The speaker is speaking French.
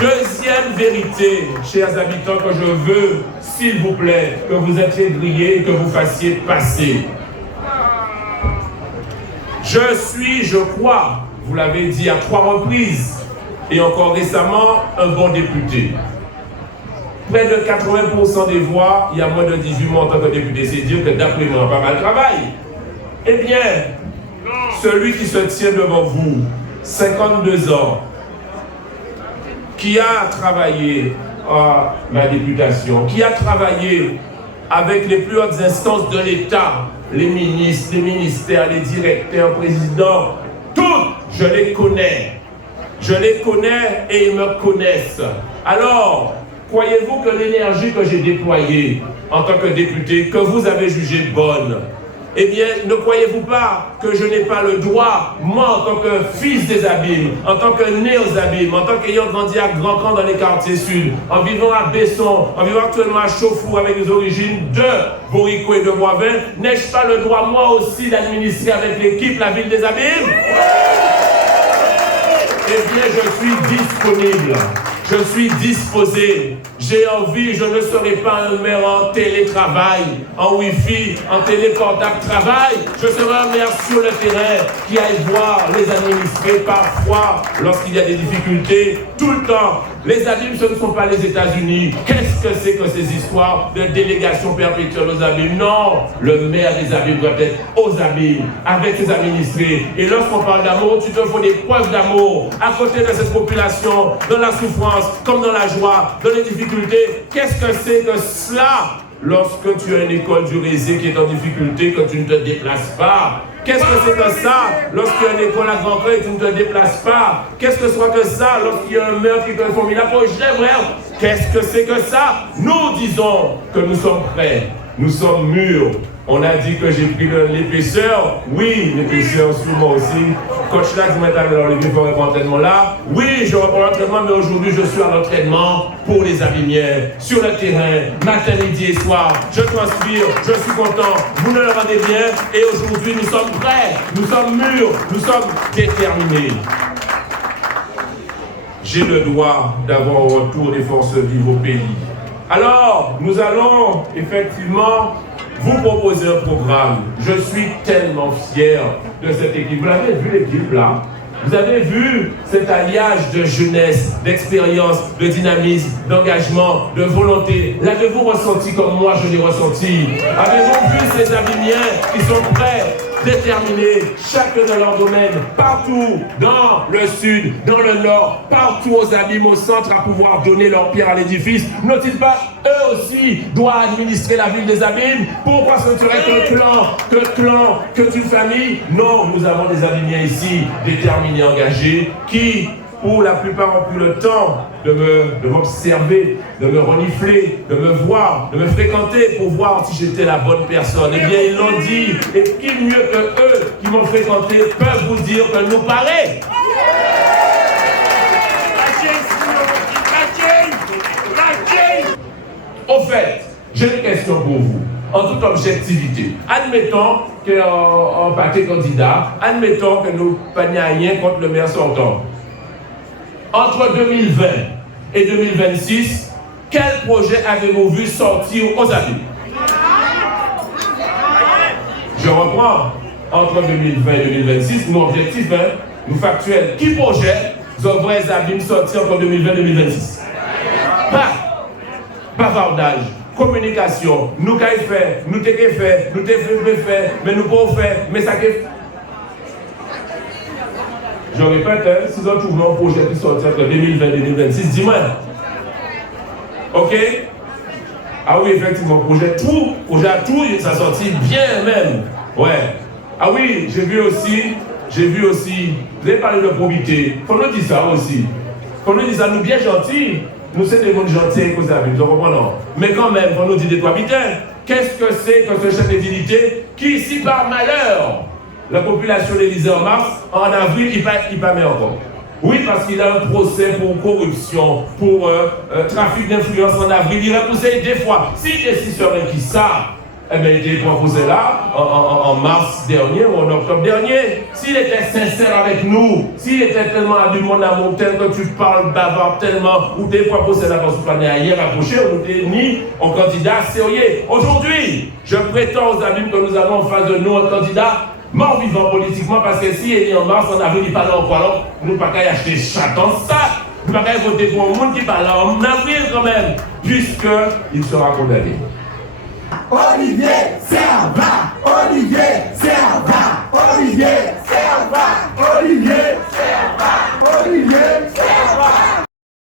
Deuxième vérité, chers habitants, que je veux, s'il vous plaît, que vous intégriez, que vous fassiez passer. Je crois, vous l'avez dit à 3 reprises, et encore récemment, un bon député. Près de 80% des voix, il y a moins de 18 mois en tant que député, c'est dire que d'après moi, pas mal de travail. Eh bien, celui qui se tient devant vous, 52 ans, qui a travaillé à ma députation, qui a travaillé avec les plus hautes instances de l'État, les ministres, les ministères, les directeurs, présidents, tous, je les connais. Je les connais et ils me connaissent. Alors, croyez-vous que l'énergie que j'ai déployée en tant que député, que vous avez jugée bonne, eh bien, ne croyez-vous pas que je n'ai pas le droit, moi, en tant que fils des abîmes, en tant que né aux abîmes, en tant qu'ayant grandi à Grand Camp dans les quartiers sud, en vivant à Besson, en vivant actuellement à Chauffour avec les origines de Borico et de Boisvin, n'ai-je pas le droit, moi aussi, d'administrer avec l'équipe la ville des abîmes? Eh bien, je suis disponible. Je suis disposé, j'ai envie, je ne serai pas un maire en télétravail, en wifi, en téléportable travail. Je serai un maire sur le terrain qui aille voir les administrés parfois lorsqu'il y a des difficultés, tout le temps. Les abîmes, ce ne sont pas les États-Unis. Qu'est-ce que c'est que ces histoires de délégation perpétuelle aux abîmes? Non, le maire des abîmes doit être aux abîmes, avec ses administrés. Et lorsqu'on parle d'amour, tu te faut des preuves d'amour à côté de cette population, dans la souffrance, comme dans la joie, dans les difficultés. Qu'est-ce que c'est que cela? Lorsque tu as une école du Rézé qui est en difficulté, que tu ne te déplaces pas. Qu'est-ce que c'est que ça? Lorsqu'il y a une école à Grand Camp et tu ne te déplaces pas. Qu'est-ce que c'est que ça? Lorsqu'il y a un meurtre qui te formidable projet, frère. Qu'est-ce que c'est que ça? Nous disons que nous sommes prêts. Nous sommes mûrs. On a dit que j'ai pris l'épaisseur. Oui, l'épaisseur sur moi aussi. Coach là, tu m'as dit dans l'équipe pour l'entraînement là. Oui, je reprends l'entraînement, mais aujourd'hui, je suis à l'entraînement pour les abîmières, sur le terrain, matin, midi et soir. Je transpire, je suis content. Vous ne le rendez bien. Et aujourd'hui, nous sommes prêts. Nous sommes mûrs. Nous sommes déterminés. J'ai le droit d'avoir un retour des forces vives au pays. Alors, nous allons effectivement vous proposer un programme. Je suis tellement fier de cette équipe. Vous l'avez vu l'équipe là? Vous avez vu cet alliage de jeunesse, d'expérience, de dynamisme, d'engagement, de volonté. L'avez-vous ressenti comme moi je l'ai ressenti? Avez-vous vu ces abîmiens qui sont prêts, déterminés, chacun dans leur domaine, partout, dans le sud, dans le nord, partout aux abîmes, au centre, à pouvoir donner leur pierre à l'édifice? N'ont-ils pas, eux aussi, doivent administrer la ville des abîmes? Pourquoi ce ne serait qu'un clan, qu'une famille? Non, nous avons des abîmiens ici, déterminés, engagés, qui, pour la plupart, ont pris le temps de m'observer, de me renifler, de me voir, de me fréquenter pour voir si j'étais la bonne personne. Eh bien, ils l'ont dit. Et qui mieux que eux qui m'ont fréquenté peuvent vous dire que nous paraît. Au fait, j'ai une question pour vous. En toute objectivité, admettons qu'en parti candidat, admettons que nous n'avons rien contre le maire sortant. Entre 2020 et 2026, quel projet avez-vous vu sortir aux abîmes? Je reprends. Entre 2020 et 2026, nous objectifs, nous factuels. Qui projet devrait les abîmes sortir entre 2020 et 2026? Pas. Bavardage. Communication, nous qu'à faire, nous t'ai fait, nous t'ai fait, mais nous pas faire, mais ça qu'est. Je répète, si on trouve un projet qui sort entre 2020 et 2026, dis-moi. Ok? Ah oui, effectivement, projet à tout, ça sortit bien même. Ouais. Ah oui, j'ai vu aussi, vous avez parlé de probité. Faut nous dire ça aussi. Faut nous dire ça, nous bien gentils. Nous sommes des gens gentils que vous avez, vous comprenez? Mais quand même, quand nous dit des habitants, qu'est-ce que c'est que ce chef de dignité qui, si par malheur, la population d'Élysée en mars, en avril, il pas met encore? Oui, parce qu'il a un procès pour corruption, pour trafic d'influence en avril, il a poussé 2 fois. Si les 6 serait qui ça, eh bien, il était proposé là, en mars dernier ou en octobre dernier. S'il était sincère avec nous, s'il était tellement à du monde amour, tel que tu parles bavard tellement, ou t'es proposé là, parce que tu n'as hier approché, ou t'es ni un candidat sérieux. Aujourd'hui, je prétends aux amis que nous avons en face de nous un candidat mort vivant politiquement, parce que si il est en mars, en avril, il parle en quoi, nous ne pouvons pas acheter chaque en sac. Nous ne pouvons pas voter pour un monde qui parle en avril quand même, puisqu'il sera condamné. Olivier Servan.